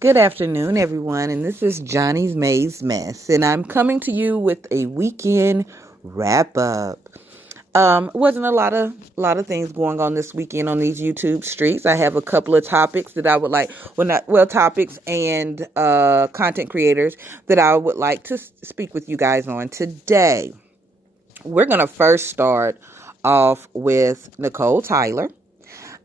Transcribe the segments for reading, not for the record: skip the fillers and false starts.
Good afternoon, everyone, and this is Johnny's Maze Mess, and I'm coming to you with a weekend wrap up. Wasn't a lot of things going on this weekend on these YouTube streets. I have a couple of topics that I would like, topics and content creators that I would like to speak with you guys on today. We're gonna first start off with Nicole Tyler.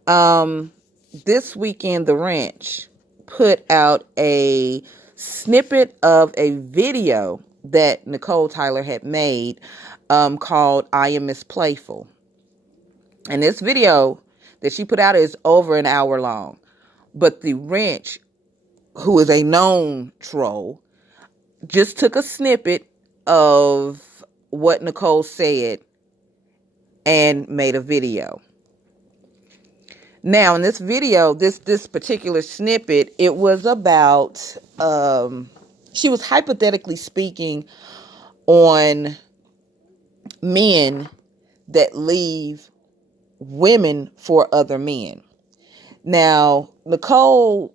This weekend, The Ranch put out a snippet of a video that Nicole Tyler had made called I Am Miss Playful. And this video that she put out is over an hour long. But the Ranch, who is a known troll, just took a snippet of what Nicole said and made a video. Now, in this video, this particular snippet, it was about, she was hypothetically speaking on men that leave women for other men. Now, Nicole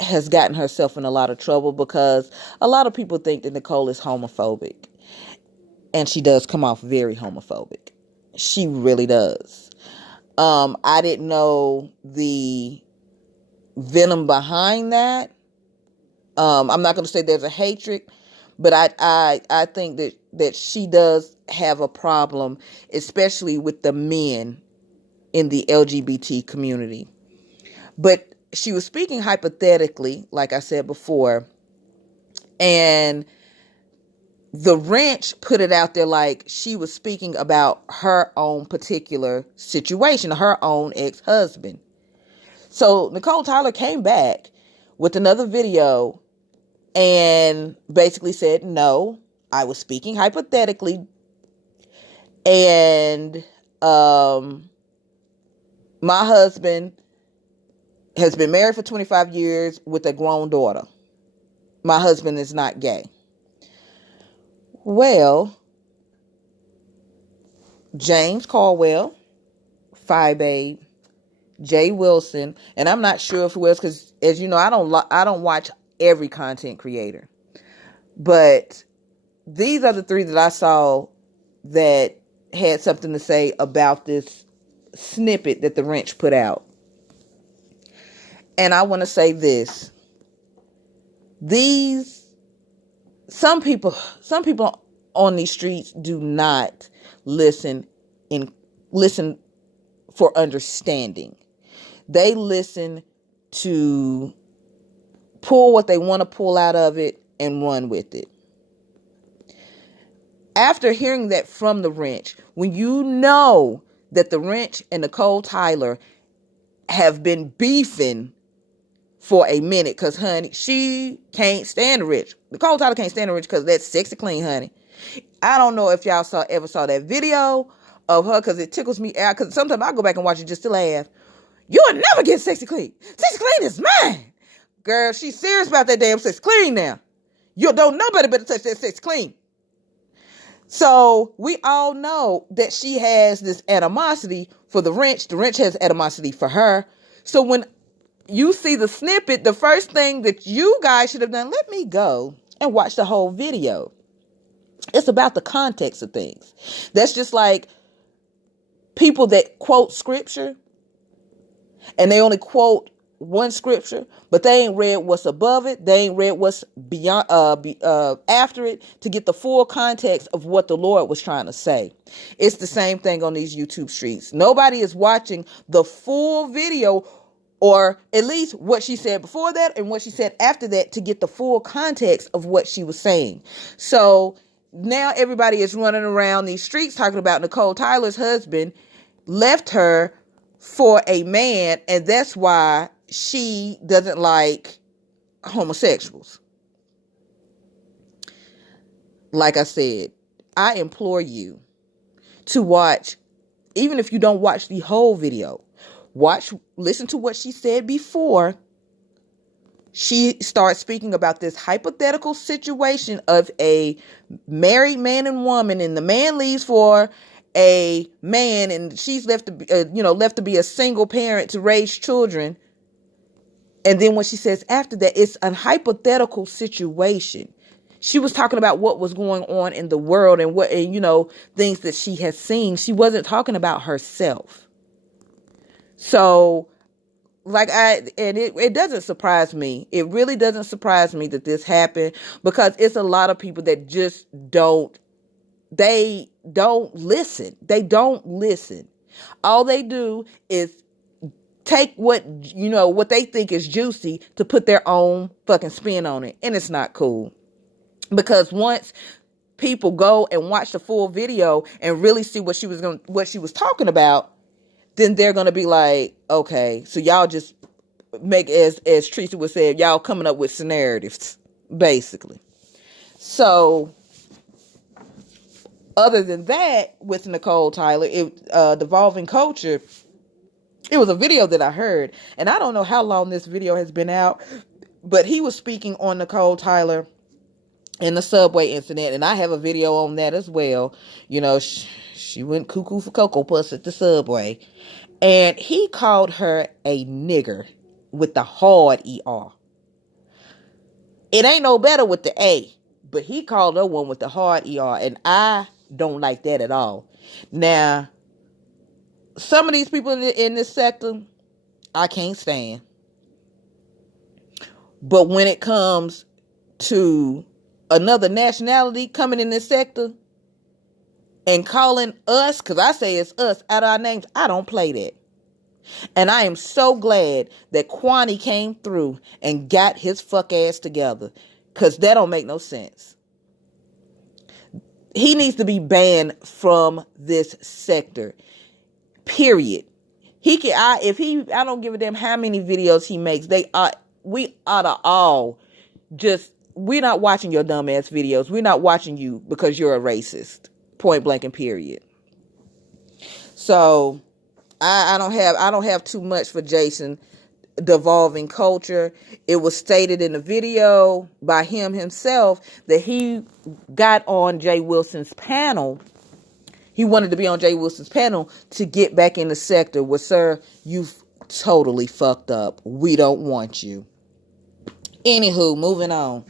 has gotten herself in a lot of trouble because a lot of people think that Nicole is homophobic. And she does come off very homophobic. She really does. I didn't know the venom behind that. I'm not going to say there's a hatred, but I think that she does have a problem, especially with the men in the LGBT community. But she was speaking hypothetically, like I said before, and The Ranch put it out there like she was speaking about her own particular situation, her own ex-husband. So Nicole Tyler came back with another video and basically said, no, I was speaking hypothetically. And my husband has been married for 25 years with a grown daughter. My husband is not gay. Well, James Caldwell, Fyebabe, Jay Wilson, and I'm not sure if who else, because as you know, I don't watch every content creator, but these are the three that I saw that had something to say about this snippet that The Ranch put out. And I want to say this: some people on these streets do not listen for understanding. They listen to pull what they want to pull out of it and run with it. After hearing that from The Ranch, when you know that The Ranch and Nicole Tyler have been beefing for a minute, because, honey, she can't stand the rich. Nicole Tyler can't stand the rich because that's sexy clean, honey. I don't know if y'all ever saw that video of her, because it tickles me out, because sometimes I go back and watch it just to laugh. You'll never get sexy clean. Sexy clean is mine. Girl, she's serious about that damn sexy clean now. You don't, nobody better touch that sexy clean. So we all know that she has this animosity for The Ranch. The Ranch has animosity for her. So when you see the snippet, the first thing that you guys should have done, let me go and watch the whole video. It's about the context of things. That's just like people that quote scripture and they only quote one scripture, but they ain't read what's above it. They ain't read what's beyond, after it, to get the full context of what the Lord was trying to say. It's the same thing on these YouTube streets. Nobody is watching the full video, or at least what she said before that and what she said after that, to get the full context of what she was saying. So now everybody is running around these streets talking about Nicole Tyler's husband left her for a man, and that's why she doesn't like homosexuals. Like I said, I implore you to watch, even if you don't watch the whole video, listen to what she said before she starts speaking about this hypothetical situation of a married man and woman, and the man leaves for a man, and she's left to be a single parent to raise children. And then when she says after that, it's a hypothetical situation. She was talking about what was going on in the world and things that she has seen. She wasn't talking about herself. So, it doesn't surprise me. It really doesn't surprise me that this happened, because it's a lot of people that just don't listen. They don't listen. All they do is take what they think is juicy to put their own fucking spin on it. And it's not cool. Because once people go and watch the full video and really see what she was talking about, then they're going to be like, okay, so y'all just make, as Tracy would say, y'all coming up with narratives, basically. So, other than that, with Nicole Tyler, Devolving Culture, it was a video that I heard, and I don't know how long this video has been out, but he was speaking on Nicole Tyler in the subway incident, and I have a video on that as well. She went cuckoo for Cocoa Puffs at the subway, and he called her a nigger with the hard ER. It ain't no better with the A, but he called her one with the hard ER, and I don't like that at all. Now, some of these people in this sector, I can't stand. But when it comes to another nationality coming in this sector and calling us, because I say it's us, out of our names, I don't play that. And I am so glad that Kwani came through and got his fuck ass together, because that don't make no sense. He needs to be banned from this sector. Period. I don't give a damn how many videos he makes. We ought to all we're not watching your dumb ass videos. We're not watching you because you're a racist. Point blank and period. So I don't have too much for Jason Devolving Culture. It was stated in the video by him himself that he got on Jay Wilson's panel. He wanted to be on Jay Wilson's panel to get back in the sector. Well, sir, you've totally fucked up. We don't want you. Anywho, moving on.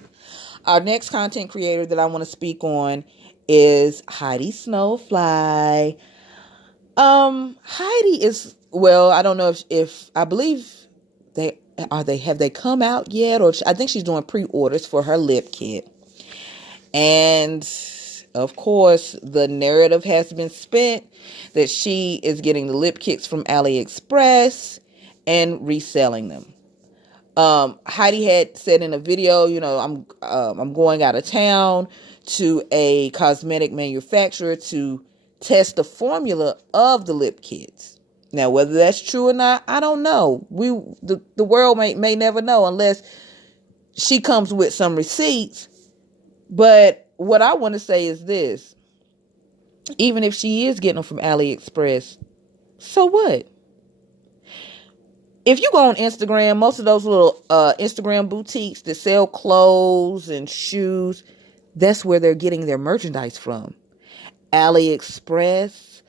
Our next content creator that I want to speak on is Heidi Snow Fly. Heidi is, well, I don't know if I believe have they come out yet, or I think she's doing pre-orders for her lip kit. And of course, the narrative has been spent that she is getting the lip kits from AliExpress and reselling them. Heidi had said in a video, I'm going out of town to a cosmetic manufacturer to test the formula of the lip kits. Now, whether that's true or not, I don't know. The world may never know unless she comes with some receipts. But what I want to say is this. Even if she is getting them from AliExpress, so what? If you go on Instagram, most of those little Instagram boutiques that sell clothes and shoes, that's where they're getting their merchandise from. AliExpress,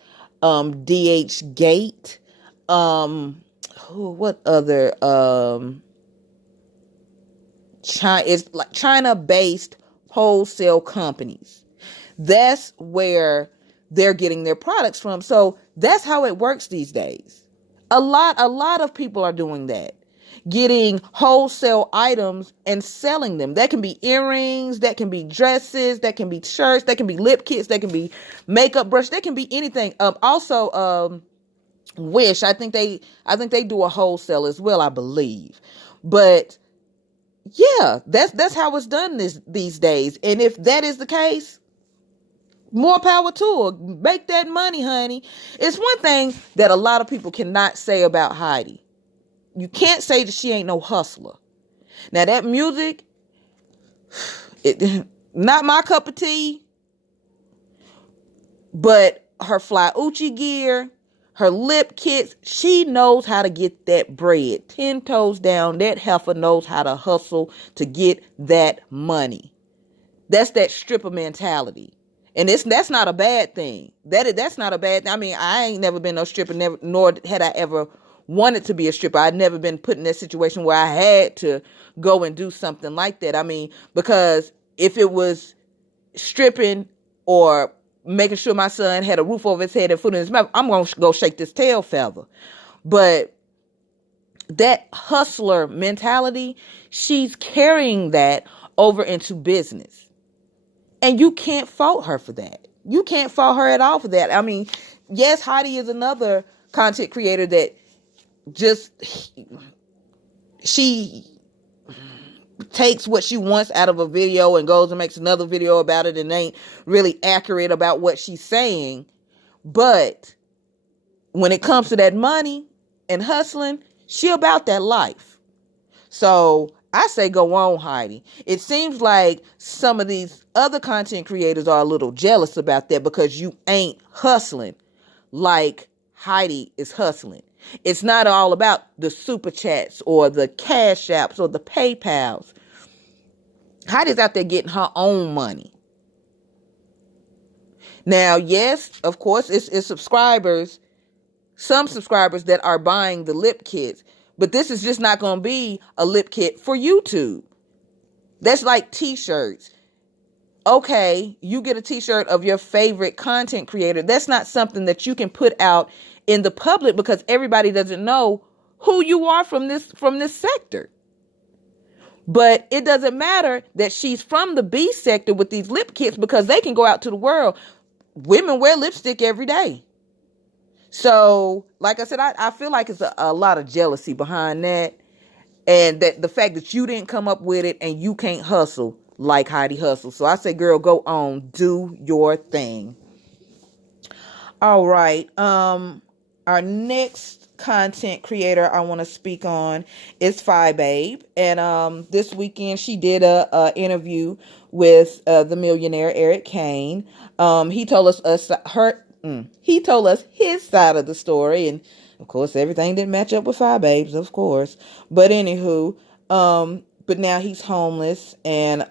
DH Gate, what other it's like China-based wholesale companies. That's where they're getting their products from. So that's how it works these days. A lot of people are doing that. Getting wholesale items and selling them. That can be earrings, that can be dresses, that can be shirts, that can be lip kits, that can be makeup brush, that can be anything. Also, Wish, I think they do a wholesale as well, I believe. But yeah, that's how it's done these days. And if that is the case, more power to her. Make that money, honey. It's one thing that a lot of people cannot say about Heidi. You can't say that she ain't no hustler. Now that music, not my cup of tea, but her Fly Uchi gear, her lip kits, she knows how to get that bread. 10 toes down, that heifer knows how to hustle to get that money. That's that stripper mentality. And that's not a bad thing. That's not a bad thing. I mean, I ain't never been no stripper, nor had I ever wanted to be a stripper. I'd never been put in that situation where I had to go and do something like that. I mean, because if it was stripping or making sure my son had a roof over his head and food in his mouth, I'm going to go shake this tail feather. But that hustler mentality, she's carrying that over into business. And you can't fault her for that. You can't fault her at all for that. I mean, yes, Heidi is another content creator that she takes what she wants out of a video and goes and makes another video about it and ain't really accurate about what she's saying. But when it comes to that money and hustling, she about that life. So I say go on, Heidi. It seems like some of these other content creators are a little jealous about that because you ain't hustling like Heidi is hustling. It's not all about the super chats or the cash apps or the PayPals. Heidi's out there getting her own money. Now, yes, of course, it's subscribers, some subscribers that are buying the lip kits. But this is just not going to be a lip kit for YouTube. That's like t-shirts. Okay, you get a t-shirt of your favorite content creator. That's not something that you can put out in the public because everybody doesn't know who you are from this sector. But it doesn't matter that she's from the B sector with these lip kits because they can go out to the world. Women wear lipstick every day. So, like I said, I feel like it's a lot of jealousy behind that. And that the fact that you didn't come up with it and you can't hustle like Heidi hustles. So I say, girl, go on, do your thing. All right. Our next content creator I want to speak on is Fyebabe. And this weekend she did a interview with the millionaire Eric Kane. He told us his side of the story, and of course everything didn't match up with Fyebabe's, of course. But anywho, but now he's homeless and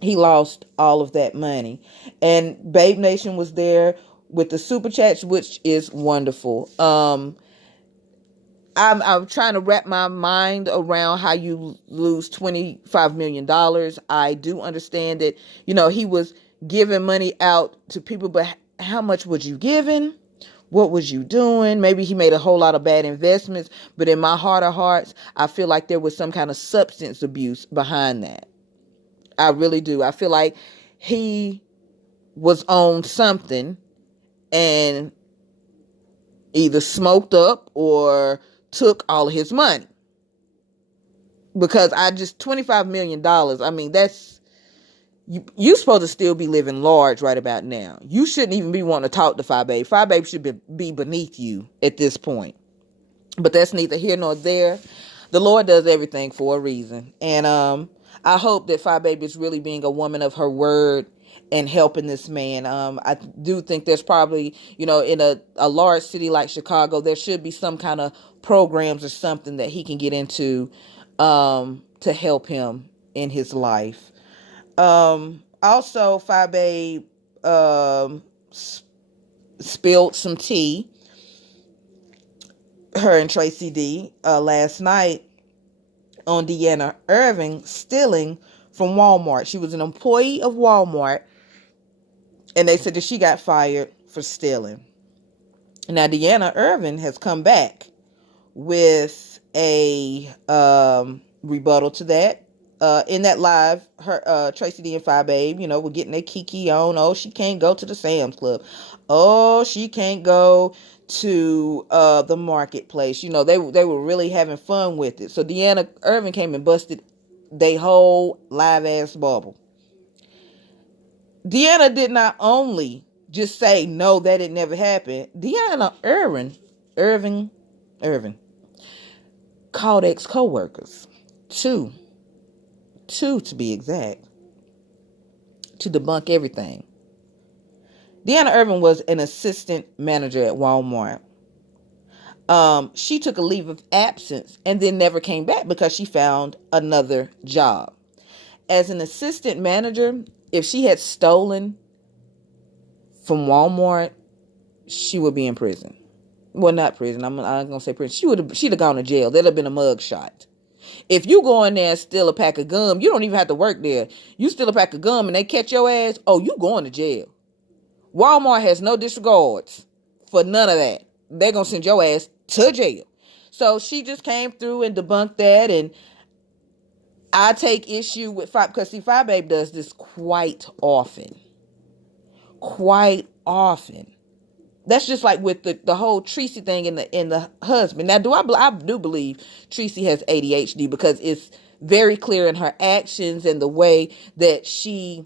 he lost all of that money. And Babe Nation was there with the super chats, which is wonderful. I'm trying to wrap my mind around how you lose $25 million. I do understand that, he was giving money out to people, but how much was you giving? What was you doing? Maybe he made a whole lot of bad investments, but in my heart of hearts, I feel like there was some kind of substance abuse behind that. I really do. I feel like he was on something and either smoked up or took all of his money. Because $25 million, I mean, that's, you supposed to still be living large right about now. You shouldn't even be wanting to talk to Fyebabe. Fyebabe should be beneath you at this point. But that's neither here nor there. The Lord does everything for a reason. And I hope that Fyebabe is really being a woman of her word and helping this man. I do think there's probably, in a large city like Chicago, there should be some kind of programs or something that he can get into to help him in his life. Also, Fyebabe spilled some tea, her and Tracy D, last night on Deanna Ervin stealing from Walmart. She was an employee of Walmart, and they said that she got fired for stealing. Now, Deanna Ervin has come back with a rebuttal to that. In that live, her Tracy D and Fyebabe, were getting their kiki on. Oh, she can't go to the Sam's Club. Oh, she can't go to the marketplace. They were really having fun with it. So Deanna Ervin came and busted they whole live ass bubble. Deanna did not only just say no, that it never happened. Deanna Ervin called ex-coworkers, two to be exact, to debunk everything. Deanna Ervin was an assistant manager at Walmart. She took a leave of absence and then never came back because she found another job. As an assistant manager, if she had stolen from Walmart, she would be in prison. Well, not prison. I'm not gonna say prison. She'd have gone to jail. That'd have been a mug shot. If you go in there and steal a pack of gum, you don't even have to work there. You steal a pack of gum and they catch your ass, oh, you going to jail. Walmart has no disregards for none of that. They're gonna send your ass to jail. So she just came through and debunked that, and I take issue with because see, Fyebabe does this quite often. Quite often. That's just like with the whole Tracy thing and the husband. Now, I do believe Tracy has ADHD because it's very clear in her actions and the way that she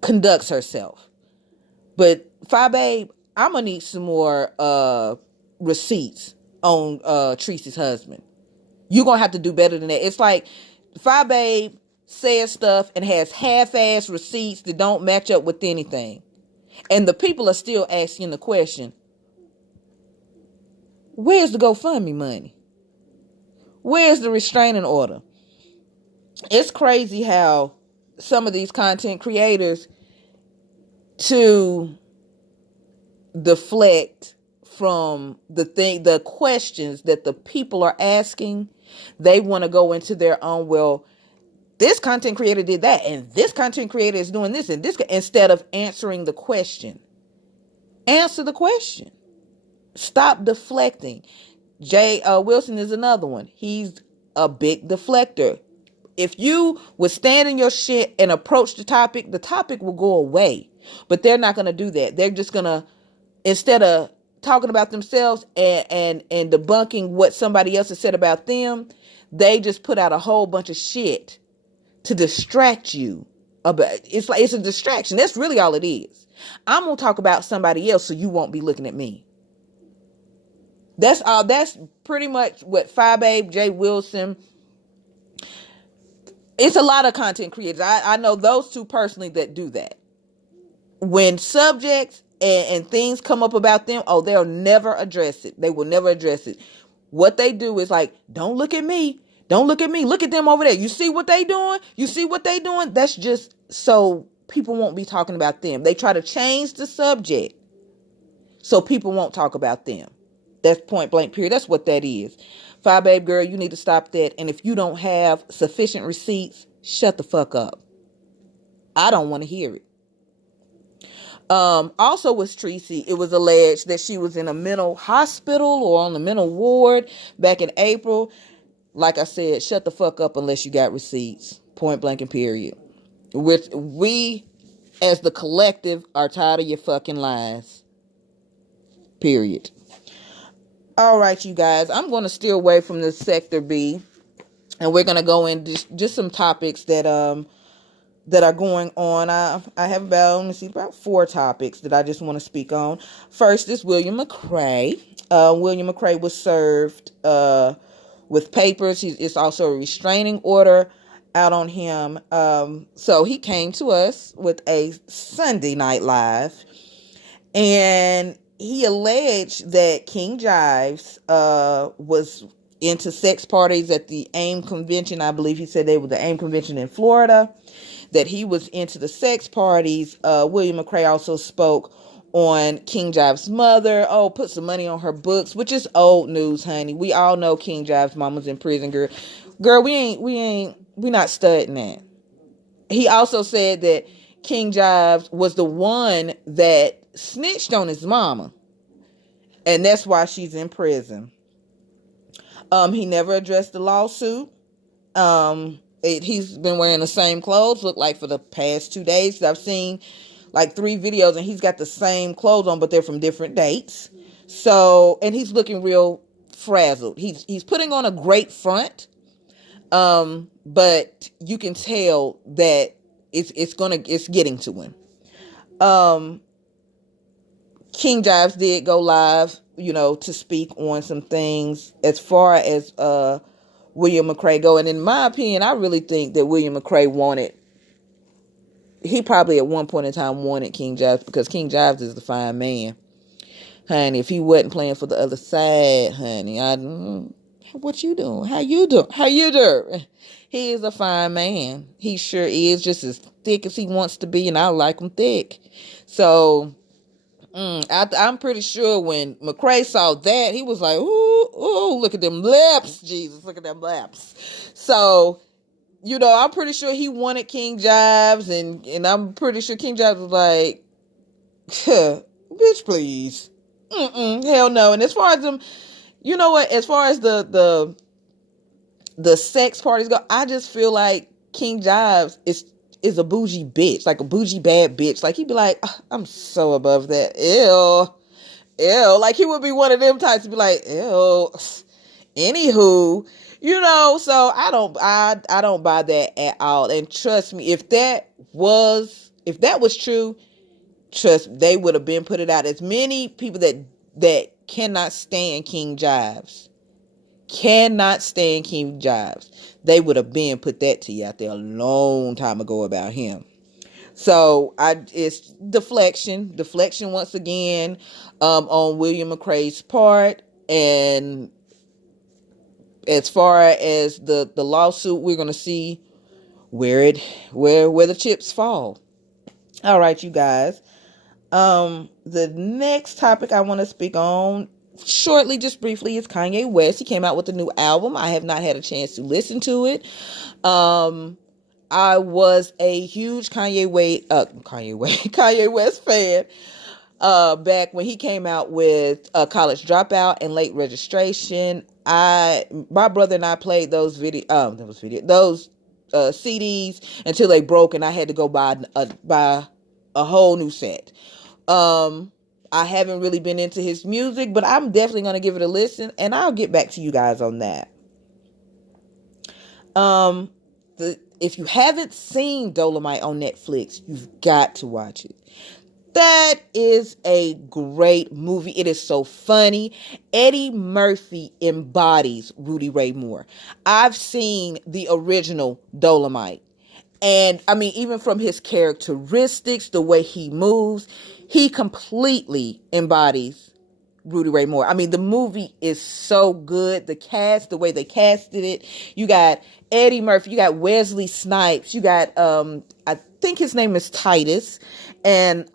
conducts herself. But Fyebabe, I'm gonna need some more receipts on Tracy's husband. You're gonna have to do better than that. It's like Fyebabe says stuff and has half-ass receipts that don't match up with anything. And the people are still asking the question, where's the GoFundMe money? Where's the restraining order? It's crazy how some of these content creators, to deflect from the questions that the people are asking, they want to go into their own, well, this content creator did that, and this content creator is doing this, and this, instead of answering the question. Answer the question. Stop deflecting. Jay Wilson is another one. He's a big deflector. If you would stand in your shit and approach the topic will go away. But they're not going to do that. They're just going to, instead of talking about themselves and debunking what somebody else has said about them, they just put out a whole bunch of shit to distract you. It's a distraction. That's really all it is. I'm going to talk about somebody else so you won't be looking at me. That's all. That's pretty much what Fyebabe, Jay Wilson. It's a lot of content creators. I know those two personally that do that. When subjects and things come up about them, oh, they'll never address it. They will never address it. What they do is like, don't look at me. Don't look at me. Look at them over there. You see what they doing? You see what they doing? That's just so people won't be talking about them. They try to change the subject so people won't talk about them. That's point blank period. That's what that is. Fyebabe girl, you need to stop that. And if you don't have sufficient receipts, shut the fuck up. I don't want to hear it. Also with Tracy, it was alleged that she was in a mental hospital or on the mental ward back in April. Like I said, shut the fuck up unless you got receipts. Point blank and period. Which we, as the collective, are tired of your fucking lies. Period. All right, you guys. I'm going to steer away from the Sector B. And we're going to go into just some topics that are going on. I have about 4 topics that I just want to speak on. First is William McCray. William McCray was served with papers. It's also a restraining order out on him. So he came to us with a Sunday Night Live, and he alleged that King Jives was into sex parties at the AIM convention. I believe he said they were the AIM convention in Florida, that he was into the sex parties. William McCray also spoke on King Jive's mother. Oh, put some money on her books, which is old news, honey. We all know King Jive's mama's in prison, girl. Girl, we not studying that. He also said that King Jives was the one that snitched on his mama, and that's why she's in prison. He never addressed the lawsuit. He's been wearing the same clothes, look like, for the past 2 days. I've seen like 3 videos and he's got the same clothes on, but they're from different dates. So, and he's looking real frazzled. He's putting on a great front. But you can tell that it's getting to him. King Jives did go live, to speak on some things as far as, William McCray go. And in my opinion, I really think that William McCray he probably at one point in time wanted King Jives, because King Jives is the fine man. Honey, if he wasn't playing for the other side, honey, what you doing? How you doing? He is a fine man. He sure is, just as thick as he wants to be, and I like him thick. So, I'm pretty sure when McCrae saw that, he was like, ooh, look at them lips, Jesus, look at them lips. So, I'm pretty sure he wanted King Jives, and I'm pretty sure King Jives was like, bitch, please. Hell no. And as far as them, you know what, as far as the sex parties go, I just feel like King Jives is a bougie bitch, like a bougie bad bitch. Like he'd be like, I'm so above that. Ew. Like he would be one of them types to be like, ew. Anywho, so I don't buy that at all. And trust me, if that was true, they would have been put it out. As many people that cannot stand King Jives, they would have been put that to you out there a long time ago about him. So it's deflection once again, on William McCrae's part. And as far as the lawsuit, we're going to see where the chips fall. All right, you guys. The next topic I want to speak on shortly, just briefly, is Kanye West. He came out with a new album. I have not had a chance to listen to it. I was a huge Kanye West fan back when he came out with College Dropout and Late Registration. My brother and I played those CDs until they broke, and I had to go buy a whole new set. I haven't really been into his music, but I'm definitely going to give it a listen, and I'll get back to you guys on that. If you haven't seen Dolomite on Netflix, you've got to watch it. That is a great movie. It is so funny. Eddie Murphy embodies Rudy Ray Moore. I've seen the original Dolomite. And I mean, even from his characteristics, the way he moves, he completely embodies Rudy Ray Moore. I mean, the movie is so good. The cast, the way they casted it. You got Eddie Murphy, you got Wesley Snipes, you got I think his name is Titus, and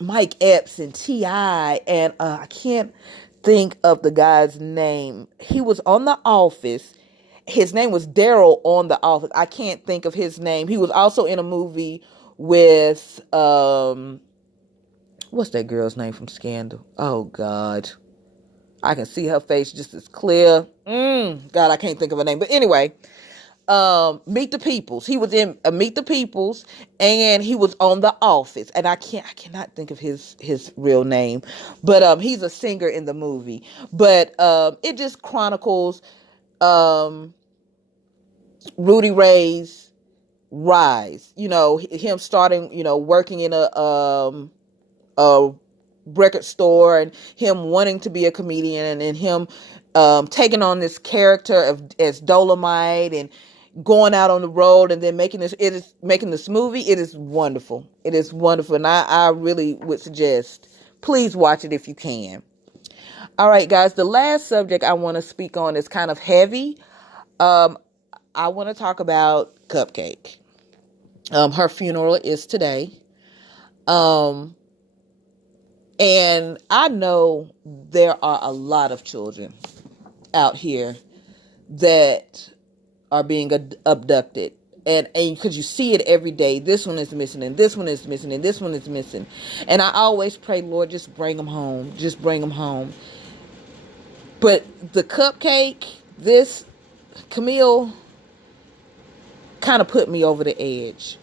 Mike Epps and T.I. and I can't think of the guy's name. He was on The Office. His name was Daryl on The Office. I can't think of his name. He was also in a movie with what's that girl's name from Scandal? Oh God, I can see her face just as clear. God, I can't think of her name. But anyway, Meet the Peoples. He was in Meet the Peoples, and he was on The Office. And I cannot think of his real name, but he's a singer in the movie. But it just chronicles Rudy Ray's rise. Him starting, working in a record store, and him wanting to be a comedian, and him taking on this character as Dolomite, and going out on the road, and then making this movie. It is wonderful. It is wonderful, and I really would suggest, please watch it if you can. All right, guys, the last subject I want to speak on is kind of heavy. I want to talk about Cupcake. Her funeral is today. And I know there are a lot of children out here that are being abducted. And because you see it every day, this one is missing, and this one is missing, and this one is missing. And I always pray, Lord, just bring them home. Just bring them home. But the Cupcake, this Camille, kind of put me over the edge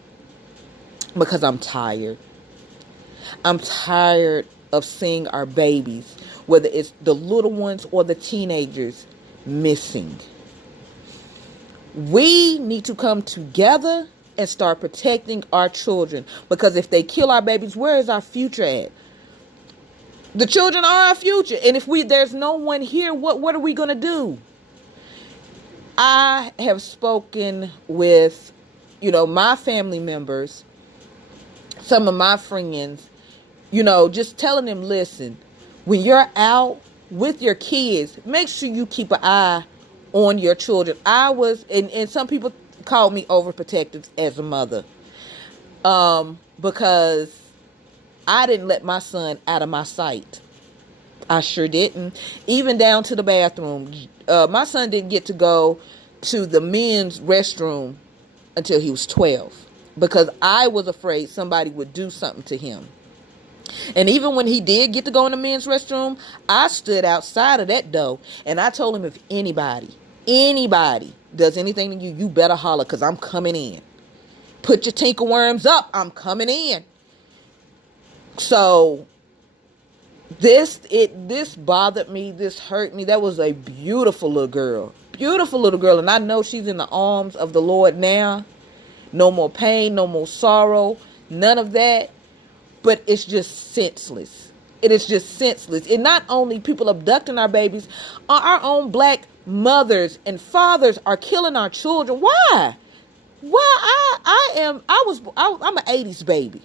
because I'm tired. I'm tired of seeing our babies, whether it's the little ones or the teenagers, missing. We need to come together and start protecting our children, because if they kill our babies, where is our future at? The children are our future, and if there's no one here, what are we going to do? I have spoken with, my family members, some of my friends, just telling them, listen, when you're out with your kids, make sure you keep an eye on your children. And some people called me overprotective as a mother, because I didn't let my son out of my sight. I sure didn't. Even down to the bathroom. My son didn't get to go to the men's restroom until he was 12 because I was afraid somebody would do something to him. And even when he did get to go in the men's restroom, I stood outside of that door and I told him, if anybody does anything to you, you better holler because I'm coming in. Put your tinker worms up. I'm coming in. So this bothered me. This hurt me. That was a beautiful little girl. Beautiful little girl. And I know she's in the arms of the Lord now. No more pain, no more sorrow, none of that. But it's just senseless. It is just senseless. And not only people abducting our babies, our own black mothers and fathers are killing our children. Why? Why? I'm an 80s baby.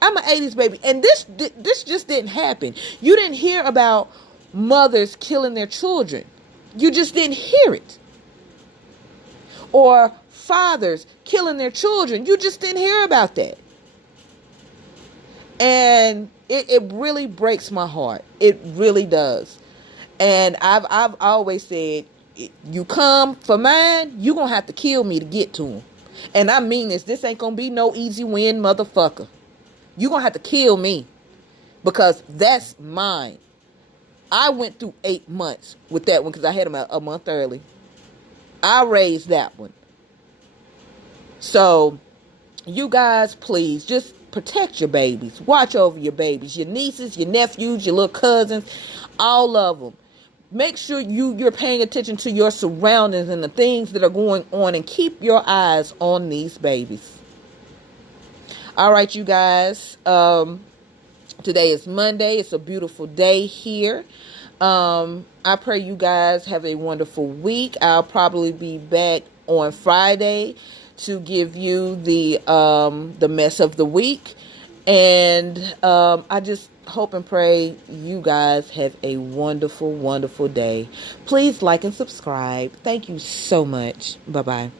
I'm an 80s baby. And this just didn't happen. You didn't hear about mothers killing their children. You just didn't hear it. Or fathers killing their children. You just didn't hear about that. And it really breaks my heart. It really does. And I've always said, you come for mine, you're going to have to kill me to get to him. And I mean this. This ain't going to be no easy win, motherfucker. You're going to have to kill me because that's mine. I went through 8 months with that one because I had him a month early. I raised that one. So you guys, please just protect your babies. Watch over your babies, your nieces, your nephews, your little cousins, all of them. Make sure you're paying attention to your surroundings and the things that are going on, and keep your eyes on these babies. All right, you guys. Today is Monday. It's a beautiful day here. I pray you guys have a wonderful week. I'll probably be back on Friday to give you the mess of the week. And I just hope and pray you guys have a wonderful, wonderful day. Please like and subscribe. Thank you so much. Bye-bye.